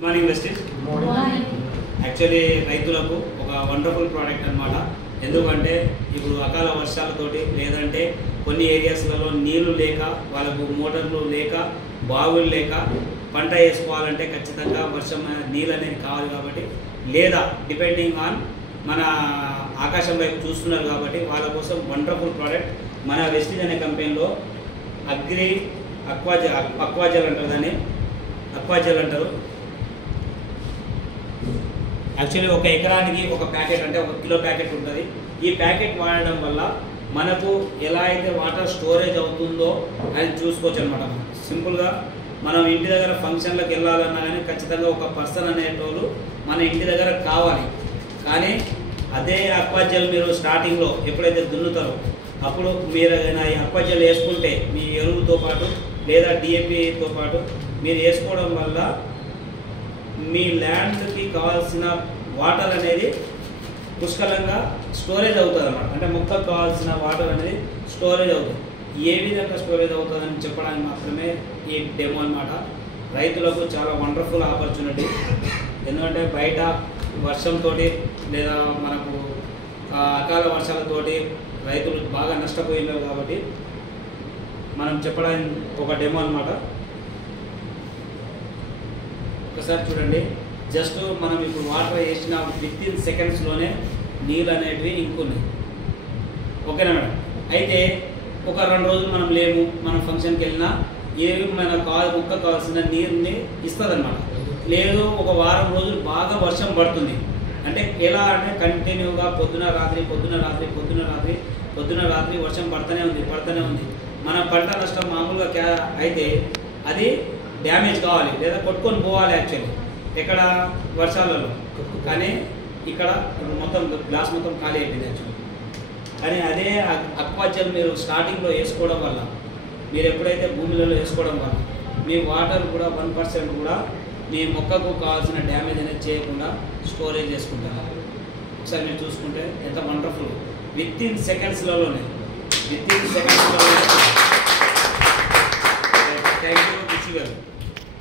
Good morning Vestige. Actually రైతులకు ఒక wonderful product అన్నమాట. ఎందుకంటే ఇప్పుడు అకాల వర్షాలతోటి లేదంటే కొన్ని ఏరియాస్లలో నీళ్లు లేక వాళ్ళకు మోటార్లు లేక బావులు లేక పంట వేసుకోవాలంటే ఖచ్చితంగా వర్షం నీళ్ళు అనేది కావాలి కాబట్టి లేదా డిపెండింగ్ ఆన్ మన ఆకాశం వైపు చూస్తున్నారు కాబట్టి వాళ్ళ కోసం వండర్ఫుల్ ప్రోడక్ట్ మన వెస్టీజ్ అనే కంపెనీలో అక్వాజెల్ అంటారు, దాన్ని అక్వాజెల్ అంటారు. యాక్చువల్లీ ఒక ఎకరానికి ఒక ప్యాకెట్ అంటే 1 కిలో ప్యాకెట్ ఉంటుంది. ఈ ప్యాకెట్ వాడడం వల్ల మనకు ఎలా అయితే వాటర్ స్టోరేజ్ అవుతుందో అది చూసుకోవచ్చు అనమాట. సింపుల్గా మనం ఇంటి దగ్గర ఫంక్షన్లకు వెళ్ళాలన్నా కానీ ఖచ్చితంగా ఒక పర్సన్ అనేటోళ్ళు మన ఇంటి దగ్గర కావాలి. కానీ అదే అక్వాజెల్ మీరు స్టార్టింగ్లో ఎప్పుడైతే దున్నుతారో అప్పుడు మీరు ఈ అక్వాజెల్ వేసుకుంటే మీ ఎరువుతో పాటు లేదా డిఏపితో పాటు మీరు వేసుకోవడం వల్ల మీ ల్యాండ్కి కావాల్సిన వాటర్ అనేది పుష్కలంగా స్టోరేజ్ అవుతుంది అన్నమాట. అంటే మొక్కకు కావాల్సిన వాటర్ అనేది స్టోరేజ్ అవుతుంది. ఏ విధంగా స్టోరేజ్ అవుతుందని చెప్పడానికి మాత్రమే ఈ డెమో అన్నమాట. రైతులకు చాలా వండర్ఫుల్ ఆపర్చునిటీ. ఎందుకంటే బయట వర్షంతో లేదా మనకు అకాల వర్షాలతోటి రైతులు బాగా నష్టపోయినారు కాబట్టి మనం చెప్పడానికి ఒక డెమో అన్నమాట. ఒకసారి చూడండి, జస్ట్ మనం ఇప్పుడు వాటర్ వేసిన విత్ ఇన్ సెకండ్స్లోనే నీళ్ళు అనేటివి ఇంకున్నాయి. ఓకేనా మేడం? అయితే ఒక 2 రోజులు మనం లేము, మనం ఫంక్షన్కి వెళ్ళినా ఏవి మన మొక్క కావాల్సిన నీరుని ఇస్తుంది అనమాట. లేదు ఒక వారం రోజులు బాగా వర్షం పడుతుంది అంటే ఎలా అంటే కంటిన్యూగా పొద్దున రాత్రి వర్షం పడుతూనే ఉంది. మన పంట నష్టం మామూలుగా అయితే అది డ్యామేజ్ కావాలి లేదా కొట్టుకొని పోవాలి యాక్చువల్లీ ఎక్కడ వర్షాలలో. కానీ ఇక్కడ మొత్తం గ్లాస్ మొత్తం ఖాళీ అయిపోయింది యాక్చువల్లీ. కానీ అదే అక్వాజెల్ మీరు స్టార్టింగ్లో వేసుకోవడం వల్ల, మీరు ఎప్పుడైతే భూమిలలో వేసుకోవడం వల్ల మీ వాటర్ కూడా 1% కూడా మీ మొక్కకు కావాల్సిన డ్యామేజ్ అనేది చేయకుండా స్టోరేజ్ చేసుకుంటారు. ఒకసారి మీరు చూసుకుంటే ఎంత వండర్ఫుల్ విత్ ఇన్ సెకండ్స్లోనే థ్యాంక్ యూ.